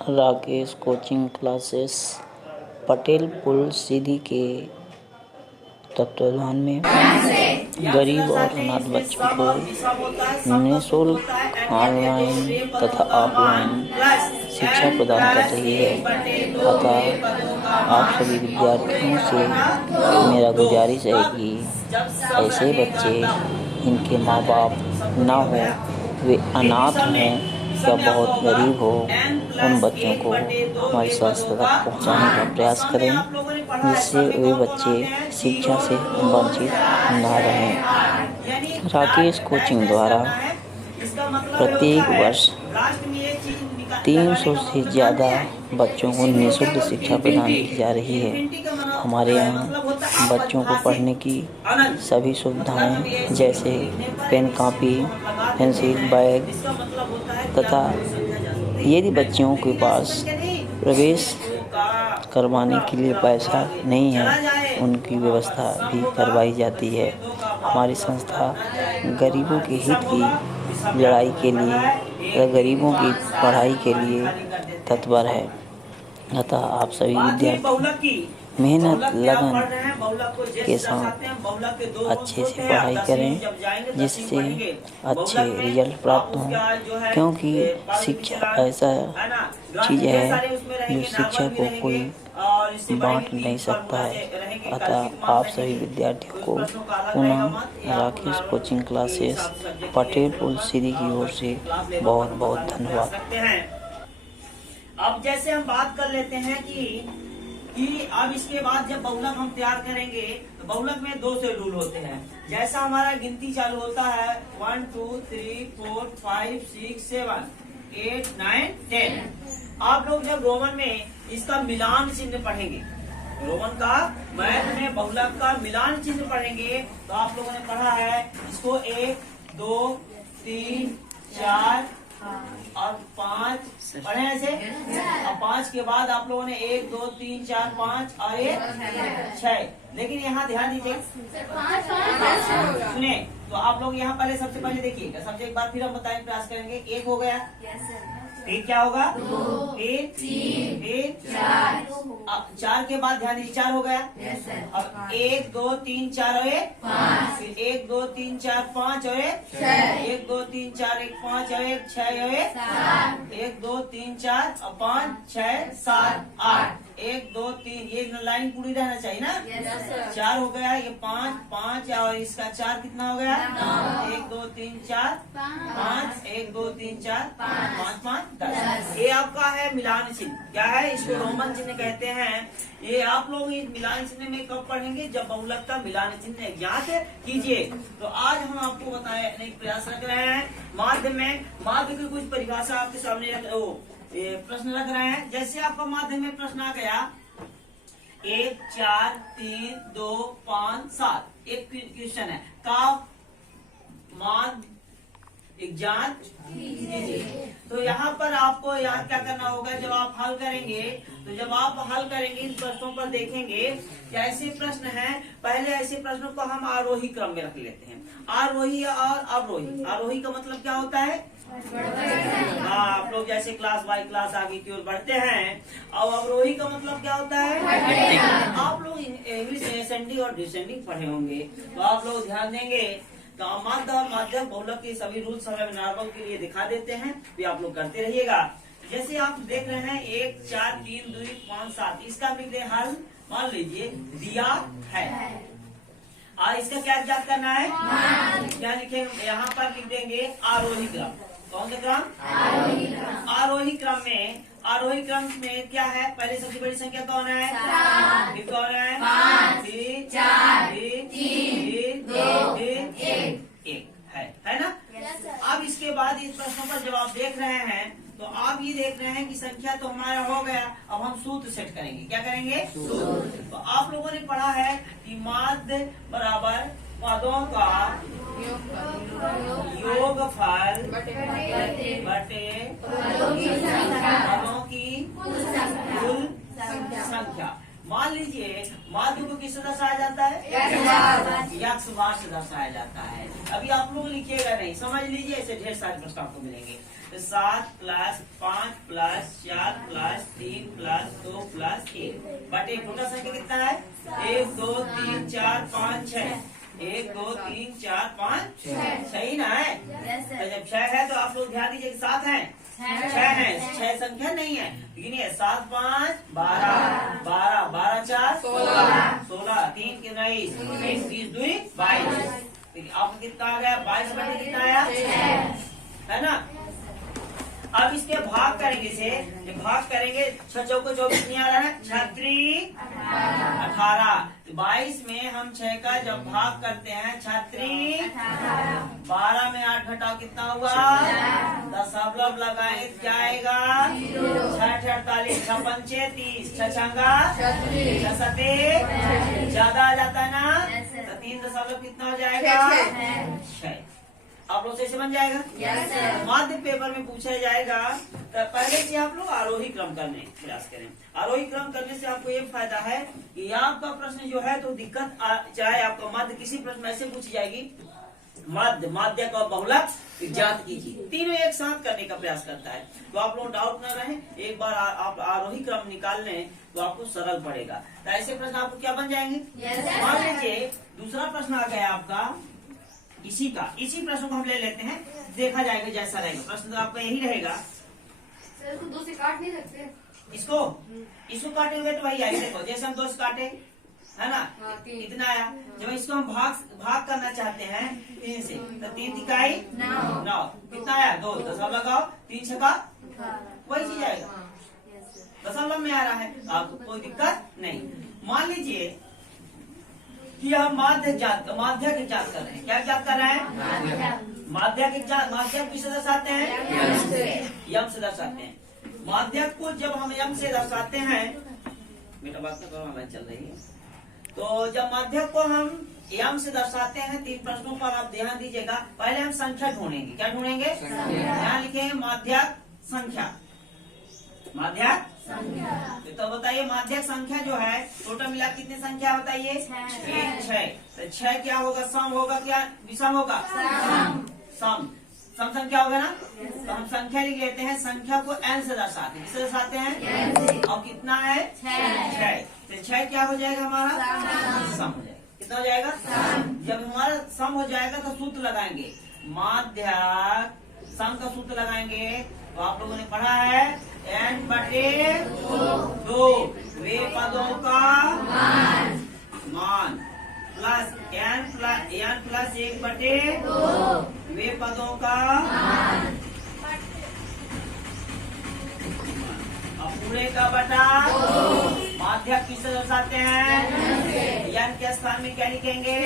Rakesh coaching classes Patel पुल सीधी के तत्वाधान में गरीब और अनाथ बच्चों को निःशुल्क ऑनलाइन तथा ऑफलाइन शिक्षा प्रदान कर रही है। अतः आप सभी विद्यार्थियों से मेरा गुजारिश है कि ऐसे बच्चे इनके माँ बाप ना हो, वे अनाथ हों या बहुत गरीब हो, उन बच्चों को हमारी संस्था तक पहुँचाने का प्रयास करें, जिससे वे बच्चे शिक्षा से वंचित न रहें। राकेश कोचिंग द्वारा प्रत्येक वर्ष 300 से ज़्यादा बच्चों को निःशुल्क शिक्षा प्रदान की जा रही है। हमारे यहाँ बच्चों को पढ़ने की सभी सुविधाएं जैसे पेन, कॉपी, पेंसिल, बैग तथा यदि बच्चों के पास प्रवेश करवाने के लिए पैसा नहीं है, उनकी व्यवस्था भी करवाई जाती है। हमारी संस्था गरीबों के हित की लड़ाई के लिए या गरीबों की पढ़ाई के लिए तत्पर है। अतः आप सभी विद्यार्थी मेहनत लगन के साथ अच्छे से पढ़ाई करें, जिससे अच्छे रिजल्ट प्राप्त हों, क्योंकि शिक्षा ऐसा चीज़ है जो शिक्षा को कोई बांट नहीं सकता है। अतः आप सभी विद्यार्थियों को पुनः राकेश कोचिंग क्लासेस पटेल पुल सीधी की ओर से बहुत बहुत धन्यवाद। अब जैसे हम बात कर लेते हैं कि अब इसके बाद जब बहुलक हम तैयार करेंगे तो बहुलक में 2 से रूल होते हैं। जैसा हमारा गिनती चालू होता है 1 2 3 4 5 6 7 8 9 10, आप लोग जब रोमन में इसका मिलान चिन्ह पढ़ेंगे, रोमन का मैथ में बहुलक का मिलान चिन्ह पढ़ेंगे, तो आप लोगों ने पढ़ा है इसको 1 2 3 4 और 5 पढ़े ऐसे। अब 5 के बाद आप लोगों ने 1 2 3 4 5 और 1 6। लेकिन यहाँ ध्यान दीजिए, सुने तो आप लोग यहाँ पहले सबसे पहले देखिएगा, सबसे एक बार फिर हम बताएं प्रयास करेंगे। 1 हो गया, फिर क्या होगा 2, फिर 3, फिर 4। अब 4 के बाद ध्यान दीजिए 4 हो गया। अब 1 2 3 4 और 5, फिर 1 2 3 4 5 और 1 2 3 4 1 5 और 6 और 1 2 3 4 और 5 6 7 8 1 2 3, ये लाइन पूरी रहना चाहिए ना। 4 हो गया, ये 5 5 और इसका 4 कितना हो गया 1 2 3 4 5 1 2 3 4 5 5 10। ये आपका है मिलान चिन्ह। क्या है, इसको रोमन चिन्ह कहते हैं। ये आप लोग इस मिलान चिन्ह में कब पढ़ेंगे, जब बहुलक का मिलान चिन्ह ज्ञात कीजिए। तो आज हम आपको बताए एक प्रयास रख रहे हैं माध्य की कुछ परिभाषा आपके सामने प्रश्न रख रहे हैं। जैसे आपका माध्य में प्रश्न आ गया 1 4 3 2 5 7, एक क्वेश्चन है का माध्य ज्ञात कीजिए। तो यहाँ पर आपको यहाँ क्या करना होगा, जब आप हल करेंगे तो जब आप हल करेंगे इन प्रश्नों पर देखेंगे कि ऐसे प्रश्न हैं। पहले ऐसे प्रश्नों को हम आरोही क्रम में रख लेते हैं, आरोही और अवरोही। आरोही का मतलब क्या होता है, आप लोग जैसे क्लास बाई क्लास आगे की ओर बढ़ते हैं। और अवरोही का मतलब क्या होता है, आप लोग इंग्लिश में असेंडिंग और डिसेंडिंग पढ़े होंगे, तो आप लोग ध्यान देंगे। तो माध्य और माध्यक बहुलक के सभी रूल्स हमें नॉर्मल के लिए दिखा देते हैं, तो आप लोग करते रहिएगा। जैसे आप देख रहे हैं 1 4 3 2 5 7, इसका हल मान लीजिए दिया है और इसका क्या ज्ञात करना है, क्या लिखेंगे, यहाँ पर लिख देंगे आरोही क्रम। कौन सा क्रम, आरोही क्रम में क्या है, पहले सबसे बड़ी संख्या कौन है, फिर कौन है 5, फिर 4, फिर 3, फिर 1 है ना। अब इसके बाद इस प्रश्नों पर जवाब देख रहे हैं, तो आप ये देख रहे हैं कि संख्या तो हमारा हो गया। अब हम सूत्र सेट करेंगे, क्या करेंगे सूत्र। तो आप लोगों ने पढ़ा है कि माध्य बराबर पदों का योगफल बटे पदों की कुल संख्या। मान लीजिए माध्य को किस दर्शाया जाता है, यक्ष भाग से दर्शाया जाता है। अभी आप लोग लिखिएगा नहीं, समझ लीजिए, ऐसे ढेर सारे प्रश्न आपको मिलेंगे। तो 7 + 5 + 4 + 3 + 2 + 1 बटे टोटल संख्या कितना है? 1 2 3 4 5 6। 1 2 3 4 5 6, सही ना है? तो जब 6 है तो आप लोग ध्यान दीजिए कि 7 है, 6 है, 6 संख्या नहीं है, लेकिन ये 7 5 12 12 12 4 16 16 3 के 20 20 2 22। अब कितना आ गया? 22 बटे कितना आया? है ना? अब इसके भाग करेंगे, इसे जब भाग करेंगे 6 चौको 24 नहीं आ रहा है, 6 18। 22 में हम 6 का जब भाग करते हैं 6 12 में 8 घटाओ कितना हुआ? दशमलव लगाए क्या आएगा? 6 48 6 पंचे 30 6 छंगा 6 सते ज्यादा आ जाता है ना, तो 3 दशमलव कितना हो जाएगा? 6। आप लोग से बन जाएगा। माध्य पेपर में पूछा जाएगा तो पहले से आप लोग आरोही क्रम करने प्रयास करें। आरोही क्रम करने से आपको ये फायदा है कि आपका प्रश्न जो है तो दिक्कत चाहे आपका माध्य किसी प्रश्न ऐसे पूछी जाएगी, माध्य माध्यक और बहुलक ज्ञात कीजिए, तीनों एक साथ करने का प्रयास करता है। तो आप लोग डाउट न रहे, एक बार आप आरोही क्रम निकाल लें तो आपको सरल पड़ेगा। तो ऐसे प्रश्न आपको क्या बन जाएंगे? मान लीजिए दूसरा प्रश्न आ गया आपका इसी प्रश्न को हम ले लेते हैं, देखा जाएगा जैसा रहेगा प्रश्न। तो आपका यही रहेगा, सर इसको 2 से काट नहीं सकते? इसको काटेंगे तो वही आएगा। देखो जैसे हम 2 से काटे है ना, इतना आया। जब इसको हम भाग करना चाहते हैं 3 से, तो 3 इकाई 9 कितना आया? 2 दशमलव लगाओ, 3 छक्का वही चीज आएगा, दशमलव में आ रहा है, आपको कोई दिक्कत नहीं। मान लीजिए कि हम माध्यक जात कर रहे हैं। क्या जात कर रहे हैं? माध्यक किससे दर्शाते हैं? यम से दर्शाते हैं। माध्यक को जब हम यम से दर्शाते हैं, बेटा बात तो करो, चल रही है। तो जब माध्यक को हम यम से दर्शाते हैं, 3 प्रश्नों पर आप ध्यान दीजिएगा। पहले हम संख्या ढूंढेंगे। क्या ढूंढेंगे? यहाँ लिखेंगे माध्यक संख्या। माध्यक तो बताइए माध्यक संख्या जो है टोटल मिला कितनी संख्या बताइए? 6। तो 6 क्या होगा? सम होगा क्या विषम होगा? सम संख्या होगा ना। तो हम संख्या लिख लेते हैं, संख्या को n से दर्शाते हैं। किससे दर्शाते हैं? और कितना है? 6। तो 6 क्या हो जाएगा हमारा? सम हो जाएगा। कितना हो जाएगा? जब हमारा सम हो जाएगा तो सूत्र लगाएंगे, माध्यक सम का सूत्र लगाएंगे। तो आप लोगों ने पढ़ा है n बटे 2 वे पदों का मान प्लस n प्लस 1 बटे 2 वे पदों का अब पूरे का बटा माध्यक किससे दर्शाते हैं? n के स्थान में क्या लिखेंगे?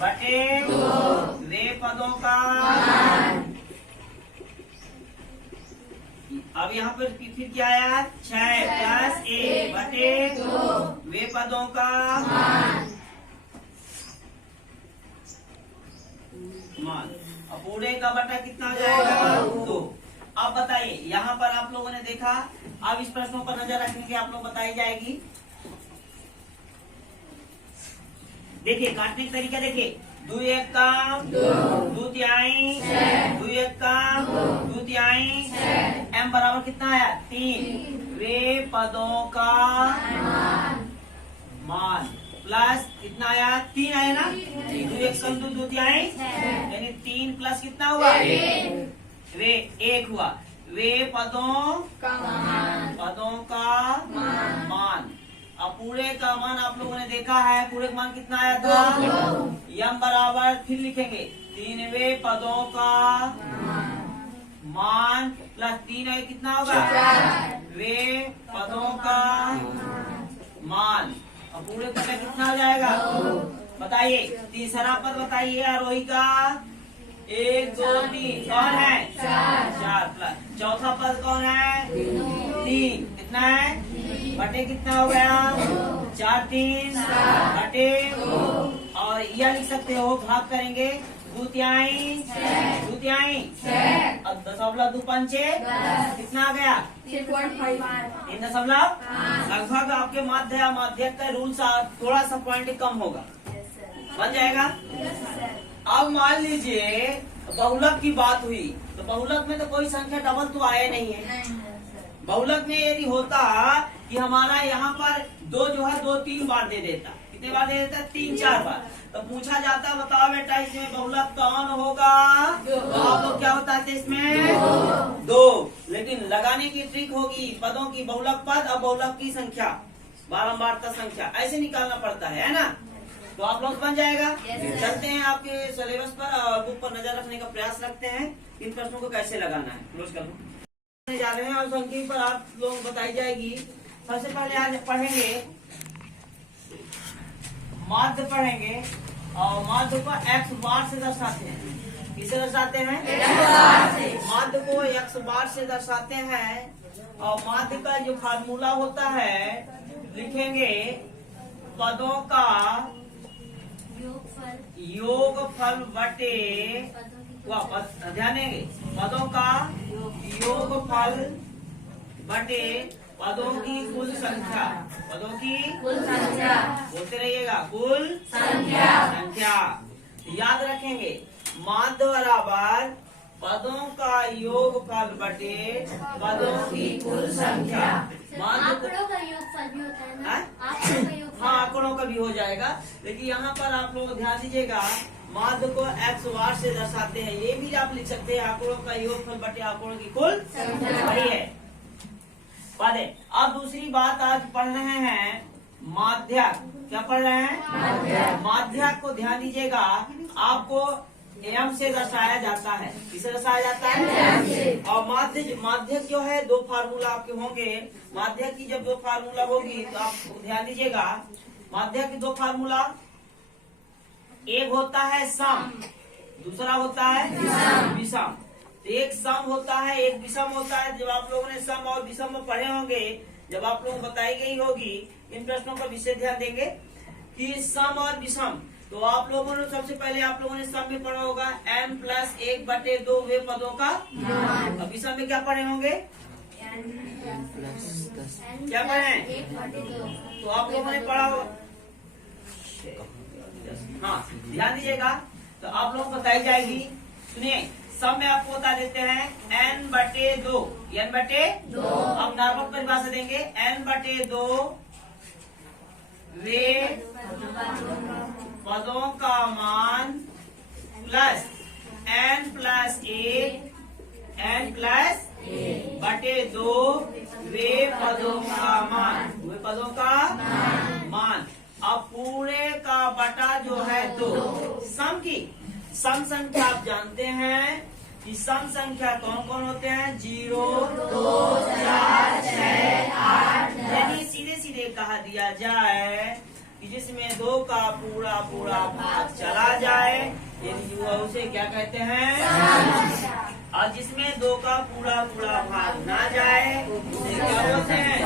बटे 2 वे पदों का। अब यहाँ पर फिर क्या आया? 6 प्लस 1 बटे 2 वे पदों का मान। अब पूरे का बटा कितना हो जाएगा? 2। अब बताइए यहाँ पर आप लोगों ने देखा, अब इस प्रश्नों पर नजर रखेंगे, आप लोग बताई जाएगी। देखिए काटने का तरीका देखिए, 2 1 का 2 तिहाई 2 1 का 2 तिहाई m बराबर कितना आया? 3 वे पदों का मान प्लस कितना आया? 3 आया ना। 2 1 का 2 तिहाई यानी 3 प्लस कितना हुआ? वे 1 हुआ। वे पदों का मान। अब पूरे का मान आप लोगों ने देखा है, पूरे का मान कितना आया था? यम बराबर फिर लिखेंगे 3 वे पदों का मान प्लस 3 है कितना होगा? वे पदों का मान। अब पूरे पद में कितना हो जाएगा? बताइए तीसरा पद बताइए आरोही का। 1 2 3 कौन है? 4 प्लस चौथा पद कौन है? 3 कितना है? बटे कितना हो गया? 4 3 बटे। और यह लिख सकते हो, भाग करेंगे 2 तिहाई 2 दशमलव 2 पंचे कितना आ गया? 3 दशमलव। लगभग आपके माध्यक का रूल थोड़ा सा पॉइंट कम होगा, बन जाएगा। अब मान लीजिए बहुलक की बात हुई, तो बहुलक में तो कोई संख्या डबल तो आया नहीं है। बहुलक में यदि होता कि हमारा यहाँ पर 2 जो है 2-3 बार दे देता, कितने बार दे देता? 3-4 बार। तो पूछा जाता बताओ बेटा इसमें बहुलक कौन होगा? तो आप लोग क्या बताते इसमें? 2। लेकिन लगाने की ट्रिक होगी, पदों की बहुलक पद और बहुलक की संख्या, बारंबारता संख्या ऐसे निकालना पड़ता है ना। तो आप लोग बन जाएगा। चलते हैं आपके सिलेबस पर और बुक पर नजर रखने का प्रयास रखते हैं, इन प्रश्नों को कैसे लगाना है। क्लोज कर लो। जा रहे हैं और संख्या पर आप लोग बताई जाएगी। सबसे पहले आज पढ़ेंगे माध्य पढ़ेंगे, और माध्य को x बार से दर्शाते हैं। किसे दर्शाते हैं? माध्य को x बार से दर्शाते हैं। और माध्य का जो फार्मूला होता है लिखेंगे पदों का योगफल बटे, ध्यान देंगे, पदों का योगफल बटे पदों की कुल संख्या। पदों की कुल संख्या बोलते रहिएगा, कुल संख्या। याद रखेंगे माध्य बराबर पदों का योगफल बटे पदों की कुल संख्या। आंकड़ों का योगफल भी होता है ना? आंकड़ों का योगफल। हाँ, आंकड़ों का भी हो जाएगा, लेकिन यहाँ पर आप लोग ध्यान दीजिएगा माध्य को x बार से दर्शाते हैं। ये भी आप लिख सकते हैं आंकड़ों का योगफल बटे आंकड़ों की कुल संख्या। वही है पद। अब दूसरी बात आज पढ़ रहे हैं माध्यक। क्या पढ़ रहे हैं? माध्यक को ध्यान दीजिएगा, आपको एम से दर्शाया जाता है। किसे दर्शाया जाता है? और माध्यक जो है 2 फार्मूला आपके होंगे। माध्यक की जब 2 फार्मूला होगी तो आप ध्यान दीजिएगा, माध्यक की 2 फार्मूला, एक होता है सम, दूसरा होता है विषम। तो एक सम होता है, एक विषम होता है। जब आप लोगों ने सम और विषम में पढ़े होंगे, जब आप लोगों को बताई गई होगी, इन प्रश्नों पर विशेष ध्यान देंगे कि सम और विषम। तो आप लोगों ने सबसे पहले आप लोगों ने सम में पढ़ा होगा n+1/2 वे पदों का। अब विषम में क्या पढ़े होंगे? क्या पढ़े? तो आप लोगों ने पढ़ा होगा। हाँ, ध्यान दीजिएगा, तो आप लोगों को बताई जाएगी। सुनिए, सम में आपको बता देते हैं n/2। n/2 अब नॉर्मल परिभाषा देंगे, n/2 वे पदों का मान प्लस n+1 n+1/2 वे पदों का मान, वे पदों का मान। अब पूरे का बटा जो है 2। सम की सम संख्या आप जानते हैं कि सम संख्या कौन कौन होते हैं? 0, 2, 4, 6, 8। यानी सीधे सीधे कहा दिया जाए कि जिसमें 2 का पूरा भाग चला जाए, यदि उसे क्या कहते हैं? और जिसमें 2 का पूरा भाग ना जाए उसे क्या बोलते हैं?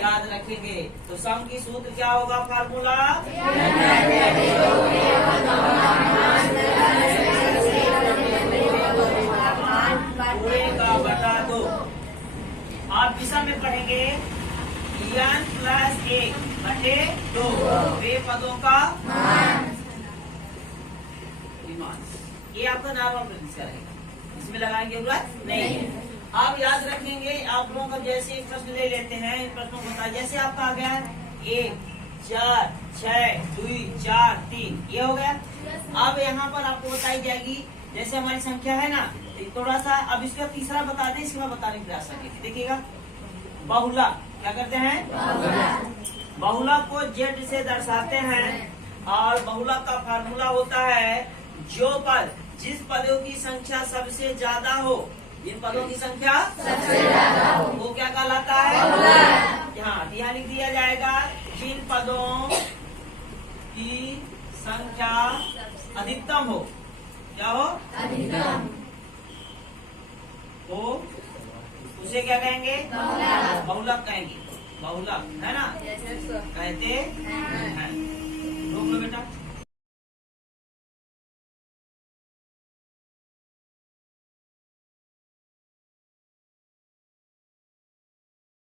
याद रखेंगे। तो सम की सूत्र क्या होगा? फार्मूला पूरे का बटा 2। आप विषम में पढ़ेंगे n+1/2 वे पदों का मान। ये आपका नॉर्मल प्रतिशत रहेगा, इसमें लगाने की जरूरत नहीं है। आप याद रखेंगे, आप लोगों का जैसे एक प्रश्न ले लेते हैं, इन प्रश्नों को बताया। जैसे आपका आ गया 1, 4, 6, 2, 4, 3, ये हो गया। अब यहाँ पर आपको बताई जाएगी, जैसे हमारी संख्या है ना, थोड़ा सा अब इसका तीसरा बता दें, इसके बाद बताने की प्रयास करेंगे। देखिएगा, बहुला क्या करते हैं? बहुला को z से दर्शाते हैं, और बहुला का फार्मूला होता है जो पद, जिस पदों की संख्या सबसे ज्यादा हो, जिन पदों की संख्या सबसे ज्यादा हो, वो क्या कहलाता है? यहाँ लिख दिया जाएगा, जिन पदों की संख्या अधिकतम हो। क्या हो? अधिकतम हो, उसे क्या कहेंगे? बहुलक कहेंगे। बहुलक है ना, कहते हैं। रोक लो बेटा।